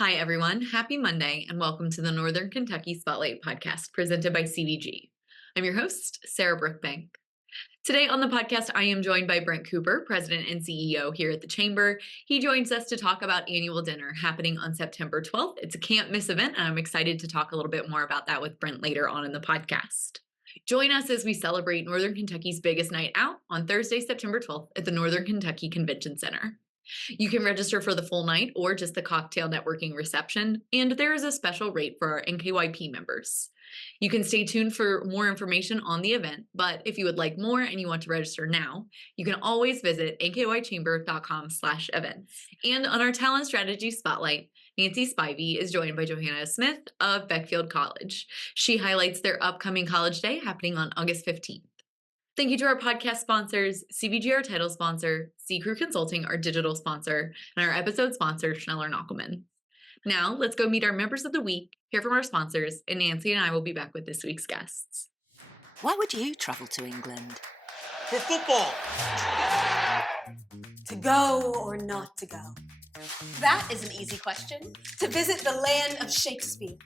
Hi, everyone. Happy Monday, and welcome to the Northern Kentucky Spotlight podcast presented by CVG. I'm your host, Sarah Brookbank. Today on the podcast, I am joined by Brent Cooper, President and CEO here at the Chamber. He joins us to talk about annual dinner happening on September 12th. It's a can't miss event, and I'm excited to talk a little bit more about that with Brent later on in the podcast. Join us as we celebrate Northern Kentucky's biggest night out on Thursday, September 12th at the Northern Kentucky Convention Center. You can register for the full night or just the cocktail networking reception, and there is a special rate for our NKY members. You can stay tuned for more information on the event, but if you would like more and you want to register now, you can always visit nkychamber.com/events. And on our Talent Strategy Spotlight, Nancy Spivey is joined by Johanna Smith of Beckfield College. She highlights their upcoming college day happening on August 15th. Thank you to our podcast sponsors, CVG, our title sponsor, C-Crew Consulting, our digital sponsor, and our episode sponsor, Schneller Knockelman. Now, let's go meet our members of the week, hear from our sponsors, and Nancy and I will be back with this week's guests. Why would you travel to England? For football. To go or not to go? That is an easy question. To visit the land of Shakespeare.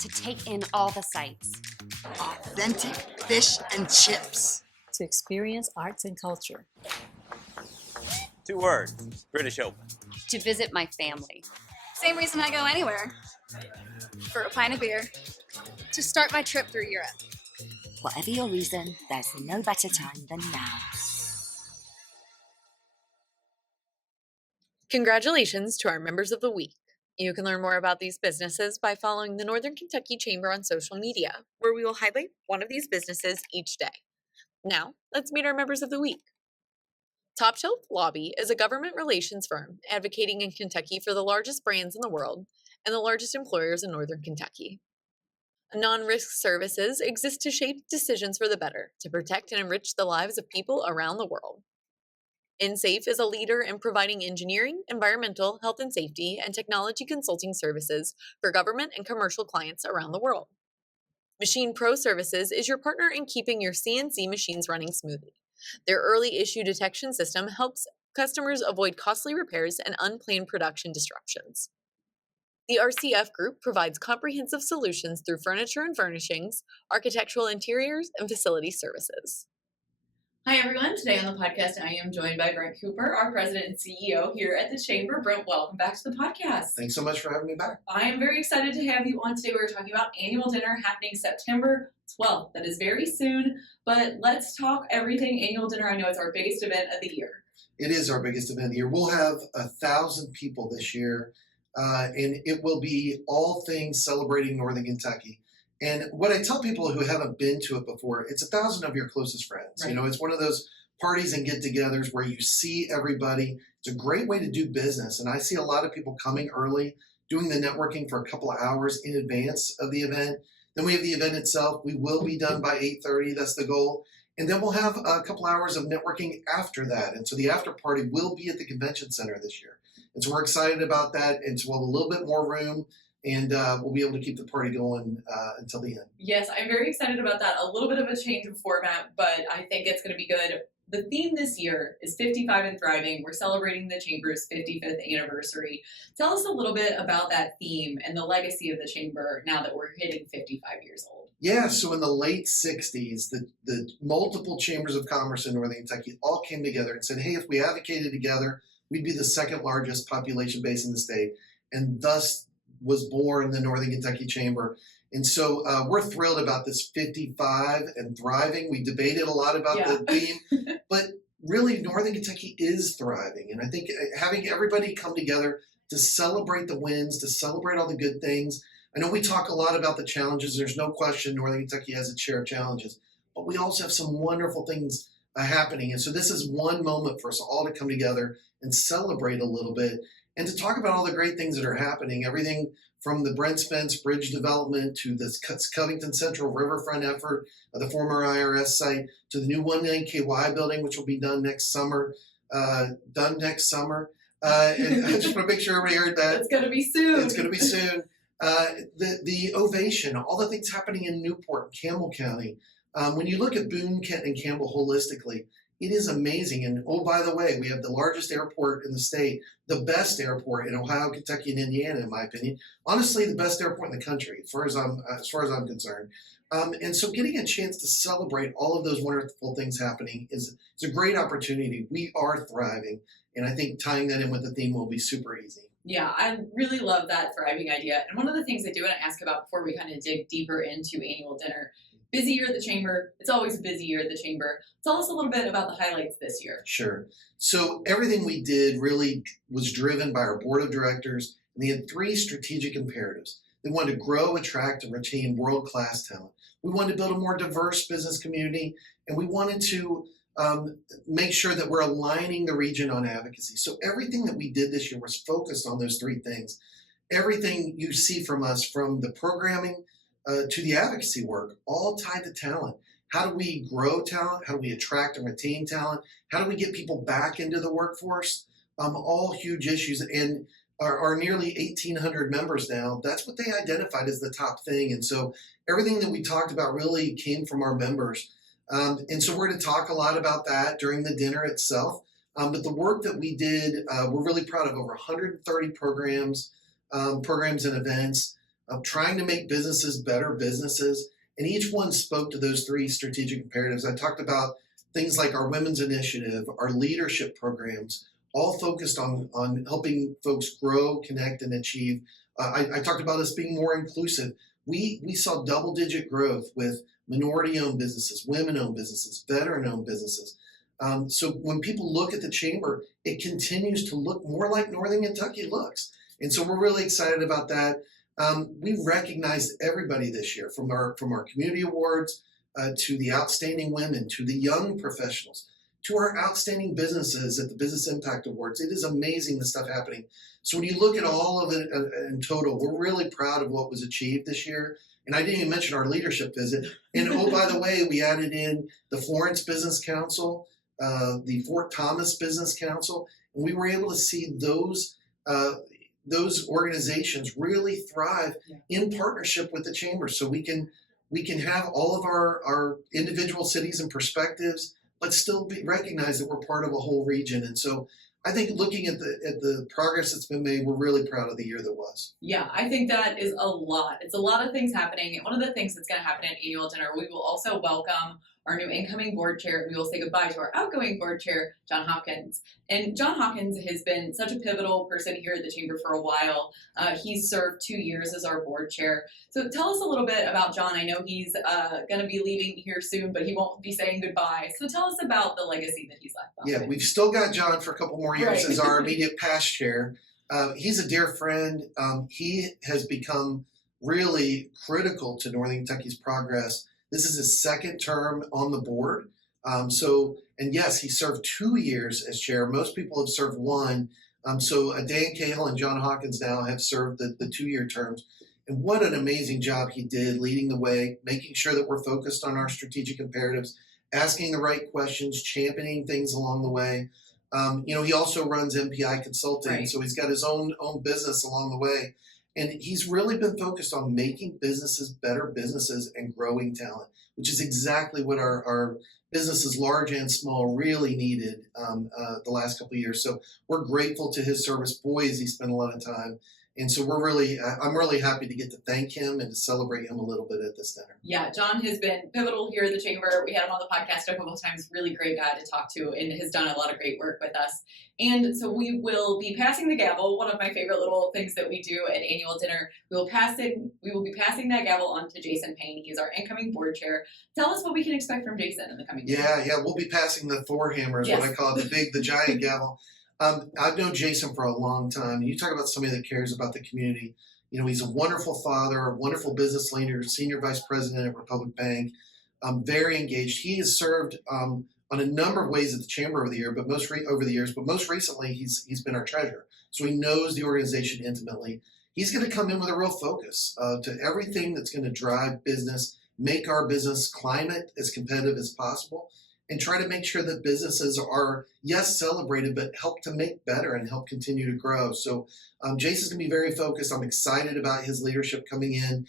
To take in all the sights. Authentic fish and chips. To experience arts and culture. 2 words, British Open. To visit my family. Same reason I go anywhere. For a pint of beer. To start my trip through Europe. Whatever your reason, there's no better time than now. Congratulations to our members of the week. You can learn more about these businesses by following the Northern Kentucky Chamber on social media, where we will highlight one of these businesses each day. Now, let's meet our members of the week. Top Shelf Lobby is a government relations firm advocating in Kentucky for the largest brands in the world and the largest employers in Northern Kentucky. Non-risk services exist to shape decisions for the better, to protect and enrich the lives of people around the world. InSafe is a leader in providing engineering, environmental, health and safety, and technology consulting services for government and commercial clients around the world. Machine Pro Services is your partner in keeping your CNC machines running smoothly. Their early issue detection system helps customers avoid costly repairs and unplanned production disruptions. The RCF Group provides comprehensive solutions through furniture and furnishings, architectural interiors, and facility services. Hi, everyone. Today on the podcast, I am joined by Brent Cooper, our president and CEO here at the Chamber. Brent, welcome back to the podcast. Thanks so much for having me back. I am very excited to have you on today. We're talking about annual dinner happening September 12th. That is very soon, but let's talk everything annual dinner. I know it's our biggest event of the year. It is our biggest event of the year. We'll have 1,000 people this year, and it will be all things celebrating Northern Kentucky. And what I tell people who haven't been to it before, it's 1,000 of your closest friends. Right. You know, it's one of those parties and get-togethers where you see everybody. It's a great way to do business. And I see a lot of people coming early, doing the networking for a couple of hours in advance of the event. Then we have the event itself. We will be done by 8:30. That's the goal. And then we'll have a couple hours of networking after that. And so the after party will be at the convention center this year. And so we're excited about that. And so we'll have a little bit more room. And we'll be able to keep the party going until the end. Yes, I'm very excited about that. A little bit of a change of format, but I think it's going to be good. The theme this year is 55 and Thriving. We're celebrating the Chamber's 55th anniversary. Tell us a little bit about that theme and the legacy of the Chamber now that we're hitting 55 years old. Yeah, so in the late 60s, the multiple chambers of commerce in Northern Kentucky all came together and said, hey, if we advocated together, we'd be the second largest population base in the state. And thus was born the Northern Kentucky Chamber. And so we're thrilled about this 55 and Thriving. We debated a lot about the theme, but really Northern Kentucky is thriving. And I think having everybody come together to celebrate the wins, to celebrate all the good things. I know we talk a lot about the challenges. There's no question Northern Kentucky has its share of challenges, but we also have some wonderful things happening. And so this is one moment for us all to come together and celebrate a little bit. And to talk about all the great things that are happening, everything from the Brent Spence Bridge development to the Covington Central Riverfront effort, the former IRS site, to the new one NKY building, which will be done next summer. And I just want to make sure everybody heard that. It's going to be soon. It's going to be soon. The Ovation, all the things happening in Newport, Campbell County. When you look at Boone, Kent, and Campbell holistically, It is amazing. And oh, by the way, we have the largest airport in the state, the best airport in Ohio, Kentucky, and Indiana, in my opinion. Honestly, the best airport in the country, as far as I'm concerned. And so, getting a chance to celebrate all of those wonderful things happening is a great opportunity. We are thriving, and I think tying that in with the theme will be super easy. Yeah, I really love that thriving idea. And one of the things I do want to ask about before we kind of dig deeper into annual dinner, busy year at the chamber. It's always a busy year at the chamber. Tell us a little bit about the highlights this year. Sure. So everything we did really was driven by our board of directors, and they had 3 strategic imperatives. They wanted to grow, attract, and retain world-class talent. We wanted to build a more diverse business community, and we wanted to make sure that we're aligning the region on advocacy. So everything that we did this year was focused on those 3 things. Everything you see from us, from the programming to the advocacy work, all tied to talent. How do we grow talent? How do we attract and retain talent? How do we get people back into the workforce? All huge issues. And our nearly 1,800 members now, that's what they identified as the top thing. And so everything that we talked about really came from our members. And so we're going to talk a lot about that during the dinner itself. But the work that we did, we're really proud of over 130 programs and events, trying to make businesses better businesses. And each one spoke to those 3 strategic imperatives. I talked about things like our women's initiative, our leadership programs, all focused on helping folks grow, connect, and achieve. I talked about us being more inclusive. We saw double-digit growth with minority-owned businesses, women-owned businesses, veteran-owned businesses. So when people look at the chamber, it continues to look more like Northern Kentucky looks. And so we're really excited about that. We recognized everybody this year, from our community awards to the outstanding women, to the young professionals, to our outstanding businesses at the Business Impact Awards. It is amazing the stuff happening. So when you look at all of it in total, we're really proud of what was achieved this year. And I didn't even mention our leadership visit. And oh, by the way, we added in the Florence Business Council, the Fort Thomas Business Council, and we were able to see those organizations really thrive in partnership with the chamber. So we can have all of our individual cities and perspectives, but still recognize that we're part of a whole region. And so I think looking at the progress that's been made, we're really proud of the year that was. Yeah, I think that is a lot. It's a lot of things happening. And one of the things that's going to happen at annual dinner, we will also welcome our new incoming board chair. We will say goodbye to our outgoing board chair, John Hopkins. And John Hopkins has been such a pivotal person here at the chamber for a while. He's served 2 years as our board chair. So tell us a little bit about John. I know he's going to be leaving here soon, but he won't be saying goodbye. So tell us about the legacy that he's left behind. Yeah, we've still got John for a couple more years as our immediate past chair. He's a dear friend. He has become really critical to Northern Kentucky's progress. This is his 2nd term on the board. And yes, he served 2 years as chair. Most people have served 1. So Dan Cahill and John Hawkins now have served the 2-year terms. And what an amazing job he did leading the way, making sure that we're focused on our strategic imperatives, asking the right questions, championing things along the way. He also runs NKY Consulting, right. So he's got his own business along the way. And he's really been focused on making businesses better businesses and growing talent, which is exactly what our businesses, large and small, really needed the last couple of years. So we're grateful to his service. Boy, has he spent a lot of time. And so I'm really happy to get to thank him and to celebrate him a little bit at this dinner. Yeah, John has been pivotal here at the chamber. We had him on the podcast a couple of times. Really great guy to talk to, and has done a lot of great work with us. And so we will be passing the gavel. One of my favorite little things that we do at annual dinner. We will be passing that gavel on to Jason Payne. He's our incoming board chair. Tell us what we can expect from Jason in the coming years. Yeah, we'll be passing the Thor hammer, is what I call it, the giant gavel. I've known Jason for a long time. You talk about somebody that cares about the community. He's a wonderful father, a wonderful business leader, senior vice president at Republic Bank, very engaged. He has served on a number of ways at the chamber over the year, but most recently he's been our treasurer. So he knows the organization intimately. He's going to come in with a real focus to everything that's going to drive business, make our business climate as competitive as possible, and try to make sure that businesses are, yes, celebrated, but help to make better and help continue to grow. So Jason's going to be very focused. I'm excited about his leadership coming in.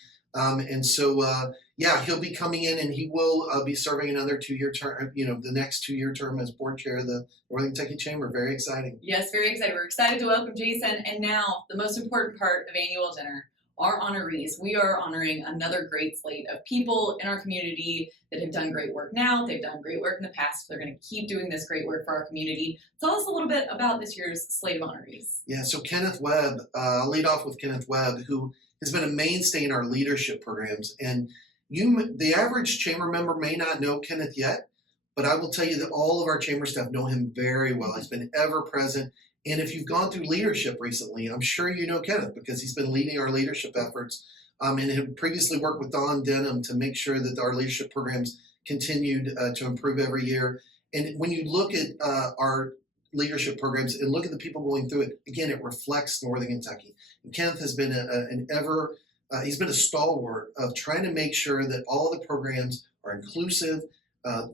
yeah, he'll be coming in and he will be serving another 2-year term, the next 2-year term as board chair of the Northern Kentucky Chamber. Very exciting. Yes, very excited. We're excited to welcome Jason. And now, the most important part of annual dinner, our honorees. We are honoring another great slate of people in our community that have done great work now. They've done great work in the past. They're going to keep doing this great work for our community. Tell us a little bit about this year's slate of honorees. Yeah, so Kenneth Webb, I'll lead off with Kenneth Webb, who has been a mainstay in our leadership programs. And the average chamber member may not know Kenneth yet, but I will tell you that all of our chamber staff know him very well. He's been ever present. And if you've gone through leadership recently, I'm sure you know Kenneth because he's been leading our leadership efforts and had previously worked with Don Denham to make sure that our leadership programs continued to improve every year. And when you look at our leadership programs and look at the people going through it, again, it reflects Northern Kentucky. And Kenneth has been he's been a stalwart of trying to make sure that all the programs are inclusive,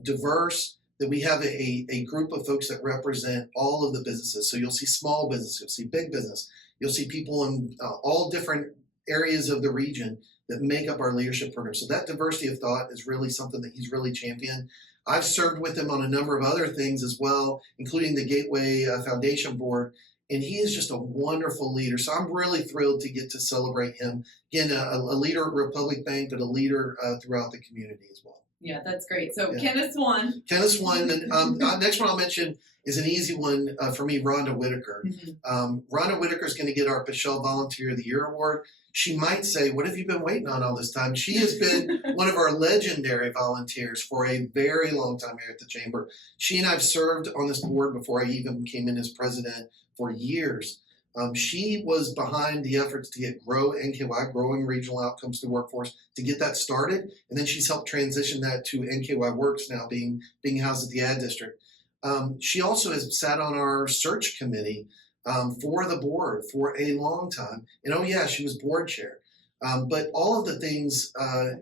diverse, that we have a group of folks that represent all of the businesses. So you'll see small business, you'll see big business, you'll see people in all different areas of the region that make up our leadership program. So that diversity of thought is really something that he's really championed. I've served with him on a number of other things as well, including the Gateway Foundation Board, and he is just a wonderful leader. So I'm really thrilled to get to celebrate him. Again, a leader at Republic Bank, but a leader throughout the community as well. Yeah, that's great. So Yeah. Kenneth's won. Kenneth's won. And next one I'll mention is an easy one for me, Rhonda Whitaker. Rhonda Whitaker is going to get our Pichelle Volunteer of the Year award. She might say, what have you been waiting on all this time? She has been one of our legendary volunteers for a very long time here at the Chamber. She and I have served on this board before I even came in as president for years. She was behind the efforts to get GROW NKY, Growing Regional Outcomes to Workforce, to get that started. And then she's helped transition that to NKY Works now being housed at the Ad District. She also has sat on our search committee for the board for a long time. And oh yeah, she was board chair. But all of the things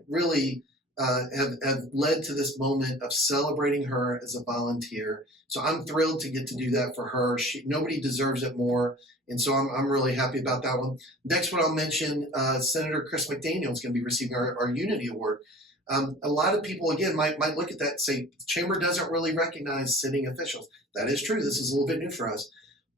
really have led to this moment of celebrating her as a volunteer. So I'm thrilled to get to do that for her. Nobody deserves it more. And so I'm really happy about that one. Next one I'll mention, Senator Chris McDaniel is going to be receiving our Unity Award. A lot of people, again, might look at that and say, the Chamber doesn't really recognize sitting officials. That is true. This is a little bit new for us.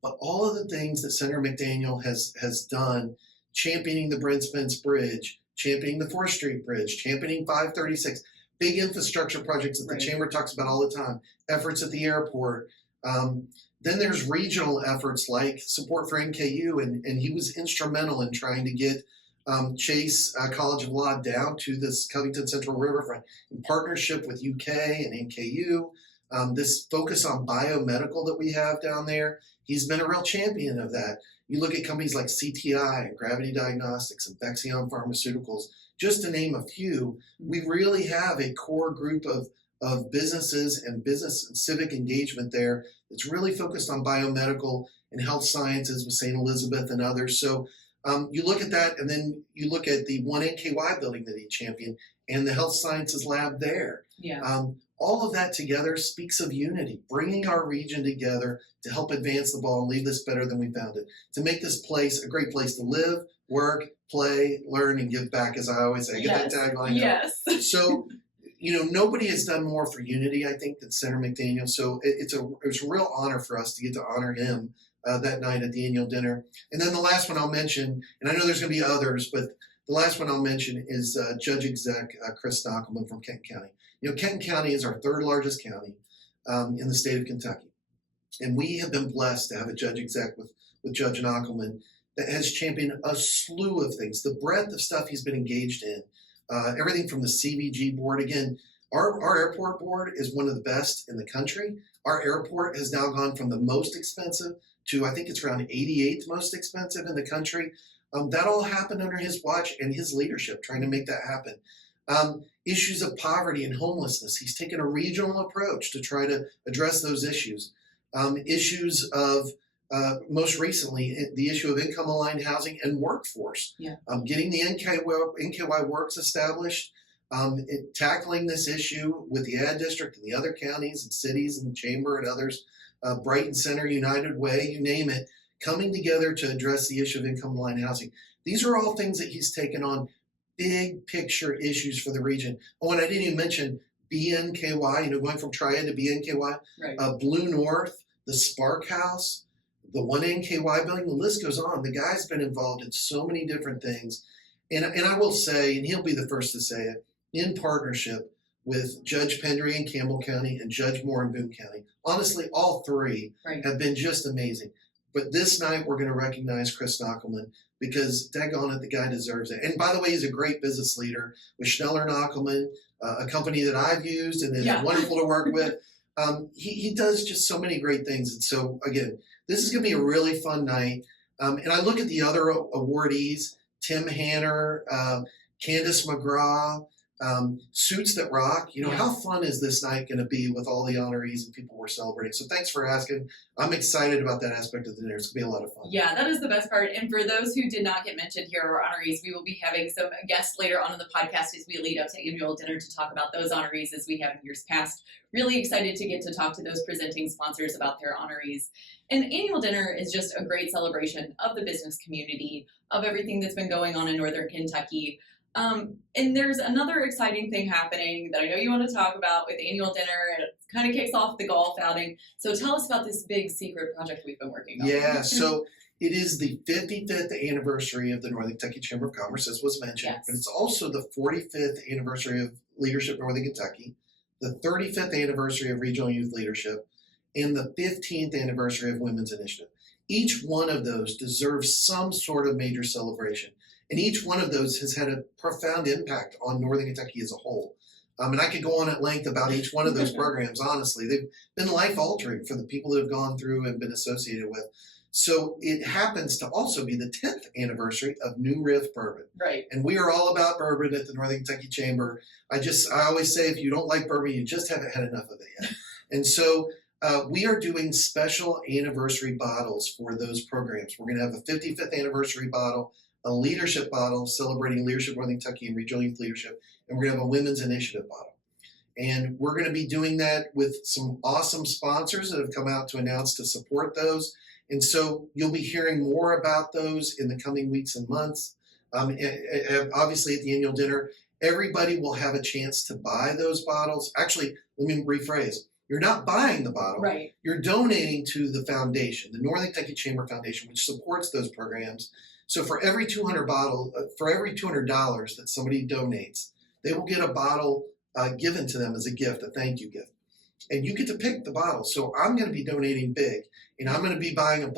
But all of the things that Senator McDaniel has done, championing the Brent Spence Bridge, championing the 4th Street Bridge, championing 536, big infrastructure projects that the Chamber talks about all the time, efforts at the airport. Then there's regional efforts like support for NKU, and he was instrumental in trying to get Chase College of Law down to this Covington Central Riverfront in partnership with UK and NKU. This focus on biomedical that we have down there, he's been a real champion of that. You look at companies like CTI and Gravity Diagnostics and Vexion Pharmaceuticals, just to name a few. We really have a core group of businesses and business and civic engagement there that's really focused on biomedical and health sciences with St. Elizabeth and others. So you look at that, and then you look at the one NKY building that he championed and the health sciences lab there. Yeah. All of that together speaks of unity, bringing our region together to help advance the ball and leave this better than we found it, to make this place a great place to live, work, play, learn, and give back, as I always say. I get that tagline. Yes. So, nobody has done more for unity, I think, than Senator McDaniel. So it's a real honor for us to get to honor him that night at the annual dinner. And then the last one I'll mention, and I know there's going to be others, but the last one I'll mention is Judge-Exec Chris Stockelman from Kenton County. Kenton County is our 3rd largest county in the state of Kentucky. And we have been blessed to have a Judge-Exec with Judge Stockelman that has championed a slew of things. The breadth of stuff he's been engaged in, everything from the CVG board. Again, our airport board is one of the best in the country. Our airport has now gone from the most expensive to, I think it's around 88th most expensive in the country. That all happened under his watch and his leadership, trying to make that happen. Issues of poverty and homelessness. He's taken a regional approach to try to address those issues. Issues of, most recently, the issue of income-aligned housing and workforce. Yeah. Getting the NKY Works established, tackling this issue with the Ad District and the other counties and cities and the Chamber and others, Brighton Center, United Way, you name it, coming together to address the issue of income-aligned housing. These are all things that he's taken on big picture issues for the region. Oh, and I didn't even mention BNKY, going from Triad to BNKY, Right. Blue North, the Spark House, the one NKY building, the list goes on. The guy's been involved in so many different things. And I will say, and he'll be the first to say it, in partnership with Judge Pendry in Campbell County and Judge Moore in Boone County. Honestly, all three have been just amazing. But this night, we're going to recognize Chris Knockelman because, daggone it, the guy deserves it. And by the way, he's a great business leader with Schneller Knockelman, a company that I've used and is wonderful to work with. He does just so many great things. And so, again, this is going to be a really fun night. And I look at the other awardees, Tim Hanner, Candace McGraw, Suits That Rock. How fun is this night going to be with all the honorees and people we're celebrating? So thanks for asking. I'm excited about that aspect of the dinner. It's going to be a lot of fun. Yeah, that is the best part. And for those who did not get mentioned here, our honorees, we will be having some guests later on in the podcast as we lead up to annual dinner to talk about those honorees as we have in years past. Really excited to get to talk to those presenting sponsors about their honorees. And annual dinner is just a great celebration of the business community, of everything that's been going on in Northern Kentucky. And there's another exciting thing happening that I know you want to talk about with annual dinner, and it kind of kicks off the golf outing. So tell us about this big secret project we've been working on. Yeah, so it is the 55th anniversary of the Northern Kentucky Chamber of Commerce, as was mentioned, but it's also the 45th anniversary of Leadership Northern Kentucky, the 35th anniversary of Regional Youth Leadership, and the 15th anniversary of Women's Initiative. Each one of those deserves some sort of major celebration. And each one of those has had a profound impact on Northern Kentucky as a whole. And I could go on at length about each one of those programs, honestly. They've been life-altering for the people that have gone through and been associated with. So it happens to also be the 10th anniversary of New Riff Bourbon. Right. And we are all about bourbon at the Northern Kentucky Chamber. I always say, if you don't like bourbon, you just haven't had enough of it yet. And so we are doing special anniversary bottles for those programs. We're going to have a 55th anniversary bottle, a leadership bottle celebrating Leadership Northern Kentucky and Regional Youth Leadership, and we're going to have a Women's Initiative bottle. And we're going to be doing that with some awesome sponsors that have come out to announce to support those. And so you'll be hearing more about those in the coming weeks and months. Obviously, at the annual dinner, everybody will have a chance to buy those bottles. Actually, let me rephrase. You're not buying the bottle. Right. You're donating to the foundation, the Northern Kentucky Chamber Foundation, which supports those programs. So for every $200 that somebody donates, they will get a bottle given to them as a gift, a thank you gift. And you get to pick the bottle. So I'm going to be donating big, and I'm going to be buying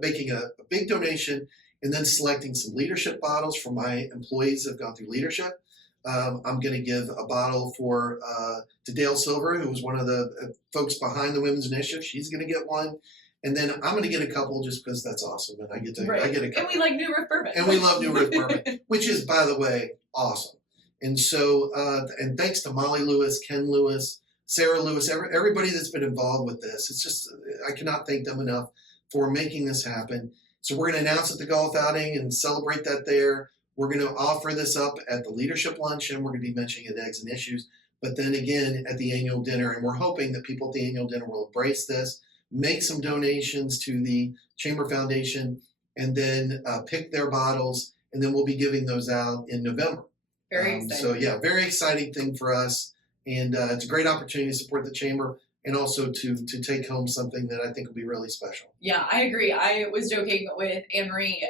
making a big donation, and then selecting some leadership bottles for my employees that have gone through leadership. I'm going to give a bottle to Dale Silver, who was one of the folks behind the Women's Initiative. She's going to get one. And then I'm going to get a couple just because that's awesome. And I get a couple. And we like New Riff Bourbon. And we love New Riff Bourbon, which is, by the way, awesome. And so, and thanks to Molly Lewis, Ken Lewis, Sarah Lewis, everybody that's been involved with this. It's just, I cannot thank them enough for making this happen. So we're going to announce at the golf outing and celebrate that there. We're going to offer this up at the leadership luncheon. We're going to be mentioning it, Eggs and Issues. But then again, at the annual dinner, and we're hoping that people at the annual dinner will embrace this, make some donations to the Chamber Foundation, and then pick their bottles, and then we'll be giving those out in November. Very exciting. So yeah, very exciting thing for us, and it's a great opportunity to support the Chamber and also to take home something that I think will be really special. Yeah, I agree. I was joking with Anne-Marie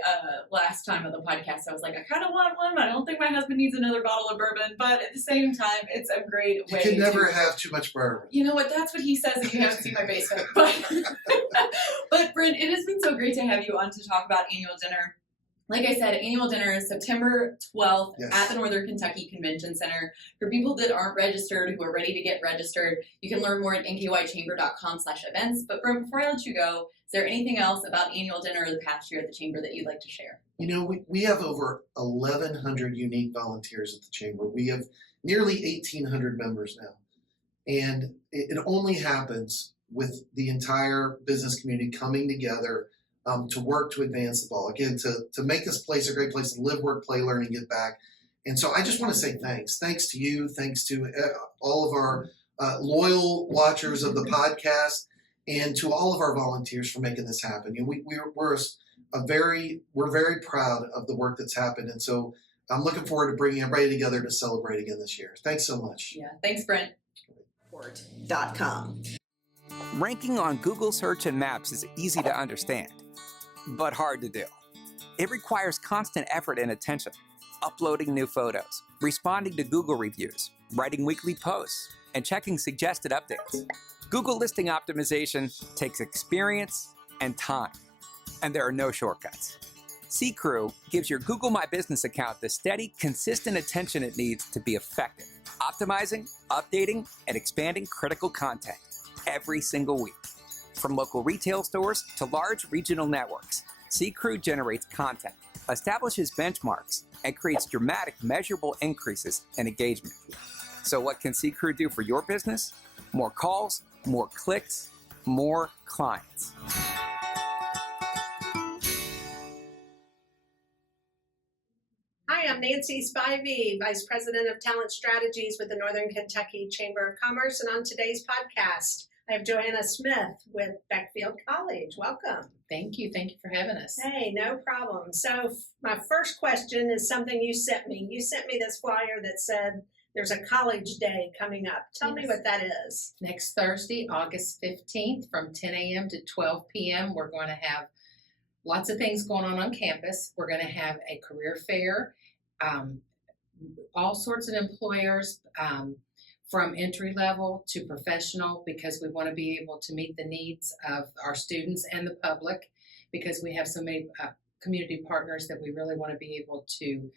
last time on the podcast. I was like, I kind of want one, but I don't think my husband needs another bottle of bourbon. But at the same time, it's a great way. You can never have too much bourbon. You know what? That's what he says if you haven't seen my basement. But Brent, it has been so great to have you on to talk about annual dinner. Like I said, annual dinner is September 12th at the Northern Kentucky Convention Center. For people that aren't registered, who are ready to get registered, you can learn more at nkychamber.com/events. But Brent, before I let you go, is there anything else about annual dinner the past year at the Chamber that you'd like to share? You know, we have over 1,100 unique volunteers at the Chamber. We have nearly 1,800 members now. And it only happens with the entire business community coming together to work to advance the ball. Again, to make this place a great place to live, work, play, learn, and give back. And so I just want to say thanks. Thanks to you. Thanks to all of our loyal watchers of the podcast, and to all of our volunteers for making this happen. You know, we're very proud of the work that's happened. And so I'm looking forward to bringing everybody together to celebrate again this year. Thanks so much. Yeah, thanks, Brent. .com. Ranking on Google Search and Maps is easy to understand, but hard to do. It requires constant effort and attention, uploading new photos, responding to Google reviews, writing weekly posts, and checking suggested updates. Google listing optimization takes experience and time, and there are no shortcuts. C-Crew gives your Google My Business account the steady, consistent attention it needs to be effective, optimizing, updating, and expanding critical content every single week. From local retail stores to large regional networks, C-Crew generates content, establishes benchmarks, and creates dramatic, measurable increases in engagement. So what can C-Crew do for your business? More calls, more clicks, more clients. Hi, I'm Nancy Spivey, Vice President of Talent Strategies with the Northern Kentucky Chamber of Commerce. And on today's podcast, I have Joanna Smith with Beckfield College. Welcome. Thank you. Thank you for having us. Hey, no problem. So my first question is something you sent me. You sent me this flyer that said there's a college day coming up. Tell me what that is. Next Thursday, August 15th from 10 a.m. to 12 p.m. We're going to have lots of things going on campus. We're going to have a career fair, all sorts of employers, from entry level to professional, because we want to be able to meet the needs of our students and the public, because we have so many community partners that we really want to be able to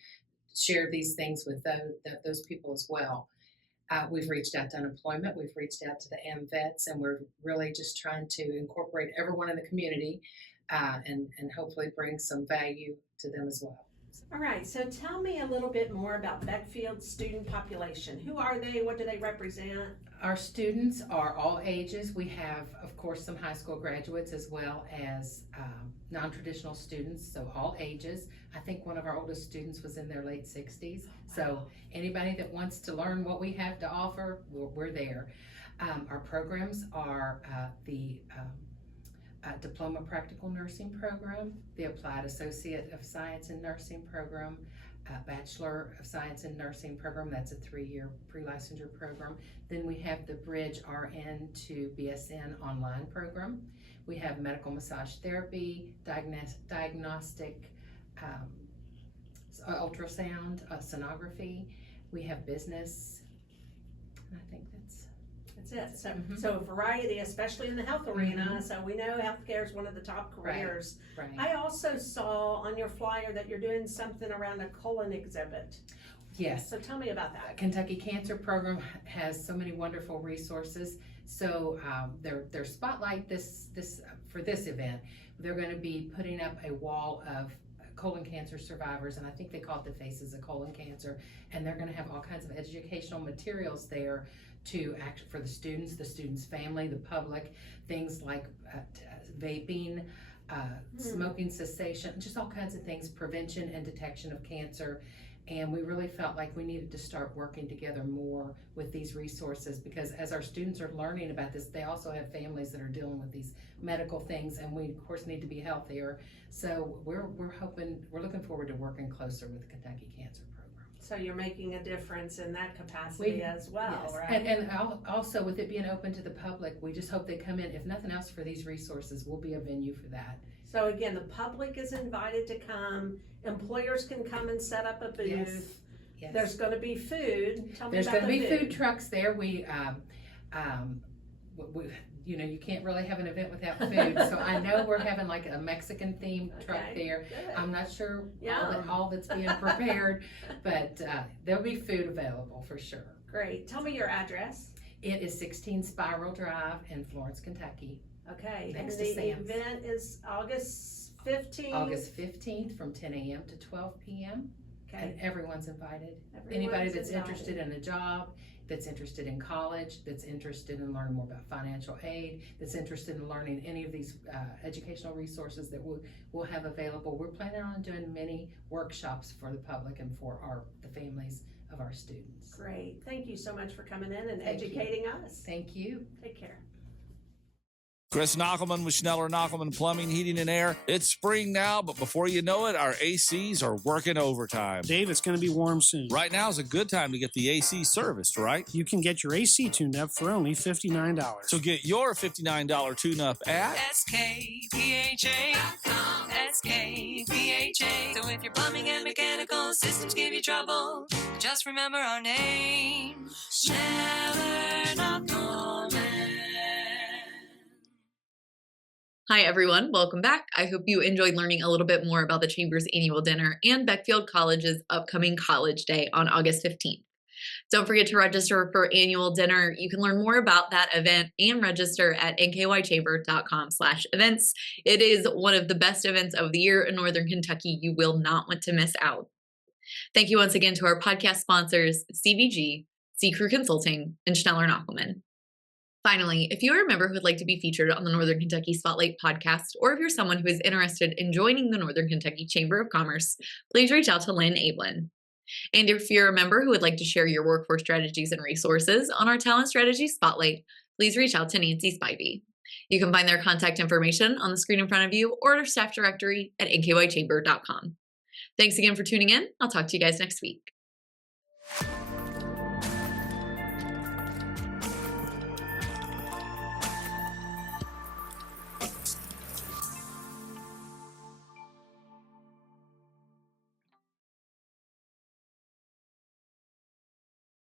share these things with those people as well. We've reached out to unemployment, we've reached out to the AMVETS, and we're really just trying to incorporate everyone in the community and hopefully bring some value to them as well. All right, so tell me a little bit more about Beckfield's student population. Who are they? What do they represent? Our students are all ages. We have, of course, some high school graduates as well as non-traditional students, so all ages. I think one of our oldest students was in their late 60s. So anybody that wants to learn what we have to offer, we're there. Our programs are the Diploma Practical Nursing Program, the Applied Associate of Science in Nursing Program, Bachelor of Science in Nursing Program, that's a 3-year pre-licensure program. Then we have the Bridge RN to BSN online program. We have medical massage therapy, diagnostic ultrasound, sonography. We have business, and I think that's it. So a variety, especially in the health arena. So we know healthcare is one of the top careers. Right. I also saw on your flyer that you're doing something around a colon exhibit. Yes. So tell me about that. Kentucky Cancer Program has so many wonderful resources. So their spotlight for this event, they're going to be putting up a wall of colon cancer survivors, and I think they call it the Faces of Colon Cancer, and they're going to have all kinds of educational materials there to act for the students' family, the public, things like vaping, smoking cessation, just all kinds of things, prevention and detection of cancer. And we really felt like we needed to start working together more with these resources, because as our students are learning about this, they also have families that are dealing with these medical things, and we of course need to be healthier. So we're looking forward to working closer with the Kentucky Cancer Program. So you're making a difference in that capacity as well, yes. right? And also with it being open to the public, we just hope they come in. If nothing else, for these resources, we'll be a venue for that. So again, the public is invited to come. Employers can come and set up a booth. Yes. There's going to be food. Tell me There's about going to the be food trucks there. We you can't really have an event without food. So I know we're having like a Mexican themed truck there. Good. I'm not sure Yeah. all that's being prepared, but there'll be food available for sure. Great. Tell me your address. It is 16 Spiral Drive in Florence, Kentucky. Okay. Next and to the Sam's. event is August 15th. August 15th from 10 a.m. to 12 p.m. Okay. And everyone's invited. Everyone's Anybody that's invited. interested in a job, that's interested in college, that's interested in learning more about financial aid, that's interested in learning any of these educational resources that we'll have available. We're planning on doing many workshops for the public and for the families of our students. Great. Thank you so much for coming in and Thank educating us. Thank you. Take care. Chris Knockelman with Schneller Knockelman Plumbing, Heating, and Air. It's spring now, but before you know it, our ACs are working overtime. Dave, it's going to be warm soon. Right now is a good time to get the AC serviced, right? You can get your AC tuned up for only $59. So get your $59 tune-up at SKPHA.com. SKPHA. So if your plumbing and mechanical systems give you trouble, just remember our name. Schneller Knockelman. Hi, everyone. Welcome back. I hope you enjoyed learning a little bit more about the Chamber's annual dinner and Beckfield College's upcoming College Day on August 15th. Don't forget to register for annual dinner. You can learn more about that event and register at nkychamber.com/events. It is one of the best events of the year in Northern Kentucky. You will not want to miss out. Thank you once again to our podcast sponsors, CVG, C Crew Consulting, and Schneller Knockelman. Finally, if you are a member who would like to be featured on the Northern Kentucky Spotlight podcast, or if you're someone who is interested in joining the Northern Kentucky Chamber of Commerce, please reach out to Lynn Ablin. And if you're a member who would like to share your workforce strategies and resources on our Talent Strategy Spotlight, please reach out to Nancy Spivey. You can find their contact information on the screen in front of you or our staff directory at nkychamber.com. Thanks again for tuning in. I'll talk to you guys next week.